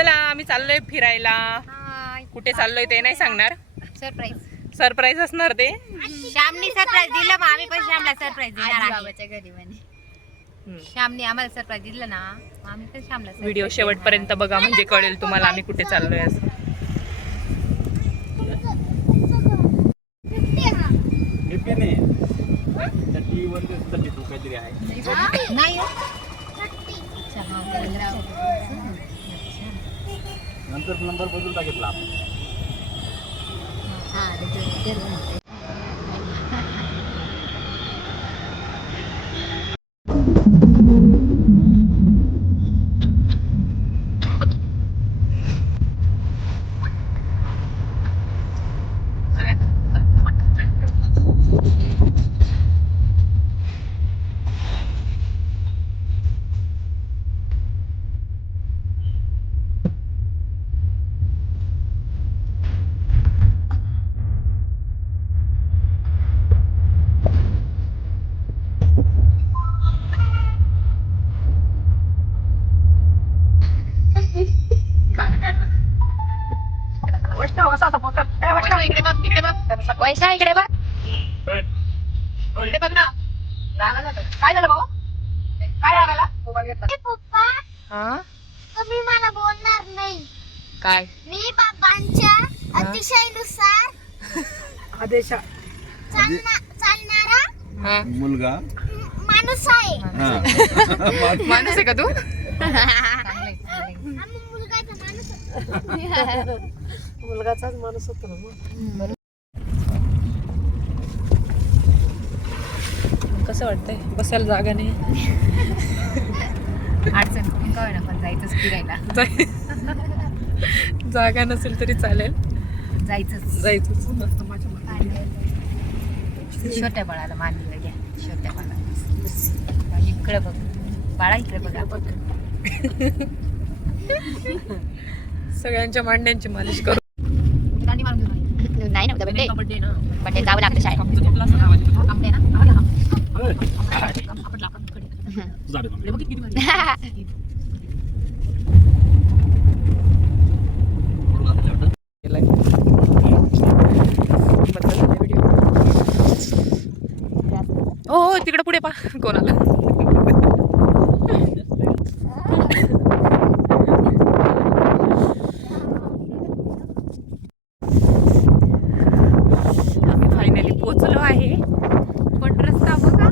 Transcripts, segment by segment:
चला आम्ही चाललोय फिरायला. कुठे चाललोय ते नाही सांगणार. सरप्राईज असणार ते. श्यामनी सरप्राईज दिलं मग आम्ही पण श्यामला सरप्राईज देणार बाबाच्या घरी म्हणे. श्यामनी आम्हाला सरप्राईज दिलं ना आम्ही पण श्यामला. व्हिडिओ शेवटपर्यंत बघा म्हणजे कळेल तुम्हाला आम्ही कुठे चाललोय असं. नंतर नंबर बदलून टाकितला आपण. वैशा इकडे बघ. बघ ना काय झालं भाऊ काय आला पप्पा हा तुम्ही मला बोलणार नाही. काय मी बाबांच्या अतिशयनुसार आदेशा चालणारा हा मुलगा माणूस आहे. माणूस आहे का तू? मुलगाचाच माणूस होतो ना. कसं वाटतंय बसायला जागा नाही. अडचण काय ना पण जायचंच फिरायला. जागा नसेल तरी चालेल जायचंच. छोट्या बाळाला मांडीवर घ्या. छोट्या बाळाला इकडे बघ बाळा इकडे बघा. सगळ्यांच्या मांड्यांची मालिश करू. नाही ना बड्डे जावं लागतं शाळेत. हो तिकडे पुढे पा कोणाला. आम्ही फायनली पोहोचलो आहे पण रस्ता बघा.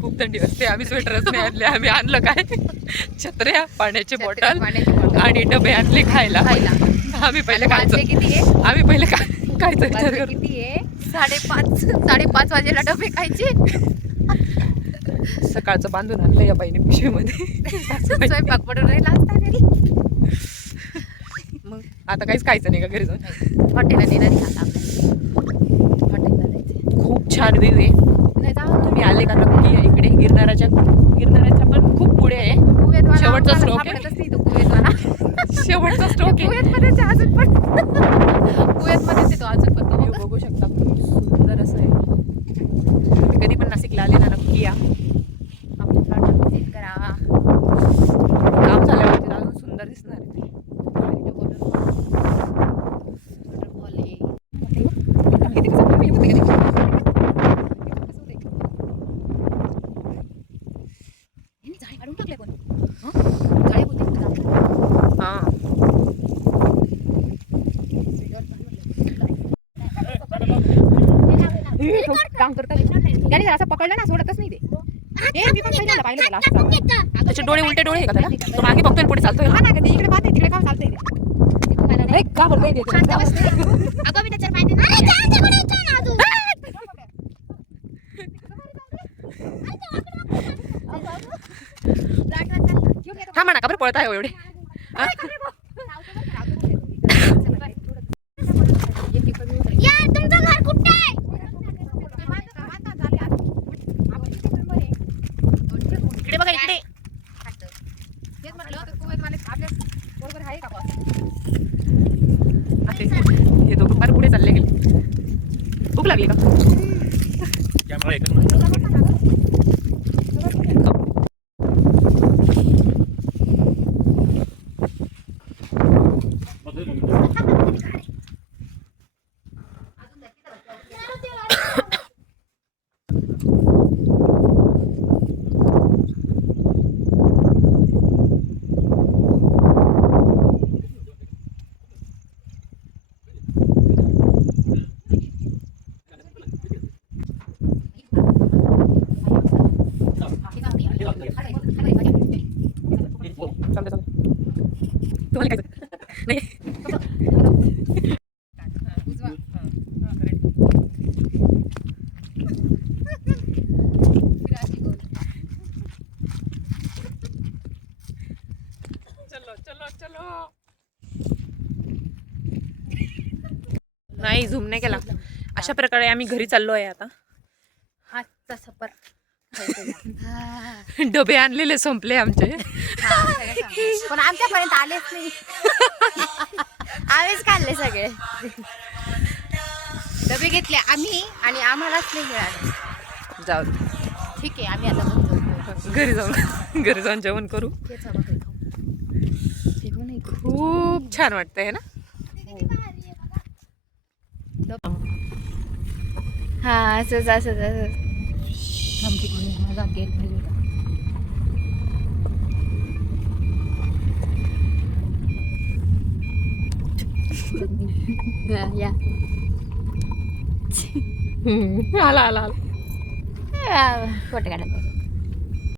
खूप थंडी असते. आम्ही स्वेटरच नाही आणले. आम्ही आणलं काय छत्र्या पाण्याची बॉटल आणि डबे आणले खायला. आम्ही पहिले खायचं विचार करू. किती आहे 5:30 वाजेला डबे खायचे. सकाळचं बांधून आणलं या बाईने पिशवीमध्ये. स्वयंपाक पडून राहिला असता घरी. मग आता काहीच खायचं नाही का घरी जाऊन. हॉटेलला नेणार हॉटेलला जायचं. खूप छान व्ह्यू आहे. तुम्ही आले का नक्की या इकडे. गिरनाराच्या पण खूप पुढे आहे. शेवटचा स्ट्रोक आहे. शेवटचा स्ट्रोक आहे. कुवेतमध्येच अजून पण कुवेतमध्येच येतो अजून पण तो. व्ह्यू बघू शकता. खूप सुंदर असं आहे. तुम्ही कधी पण नाशिकला आले ना नक्की या. आपल्या प्लॉटवर व्हिजिट करा. काम झाल्यावरती अजून सुंदर दिसणार आहे ते. काम करतात त्याने जर असं पकडलं ना सोडतच नाही ते. मी पण पहिल्यांदा पाहिलं त्याला असं. त्याचे डोळे उलटे डोळे आहे का त्याला. तो मागे बघतोय पुढे चालतोय. हा ना कधी इकडे पाहते तिकडे का चालतंय ते. का बोलतोय ते? अगं मी त्याच्यावर पाहते ना. हा म्हणा का बरं पळत आहे एवढे. असे हे दोघं फार पुढे चालले गेले. भूक लागली का? तुम्हाला काय नाही चलो चलो चलो नाही झूम नाही केला. अशा प्रकारे आम्ही घरी चाललो आहे आता. हातचा सफर डबे आणलेले संपले आमचे. पण आमच्यापर्यंत आलेच नाही. आम्हीच खाल्ले सगळे डबे घेतले आम्ही आणि आम्हालाच नाही मिळाले. जाऊ ठीक आहे आम्ही आता घरी जाऊन जेवण करू. खूप छान वाटतंय ना. हा असंच असंच असंच माझा गेट या आला आला आला फोटो काढत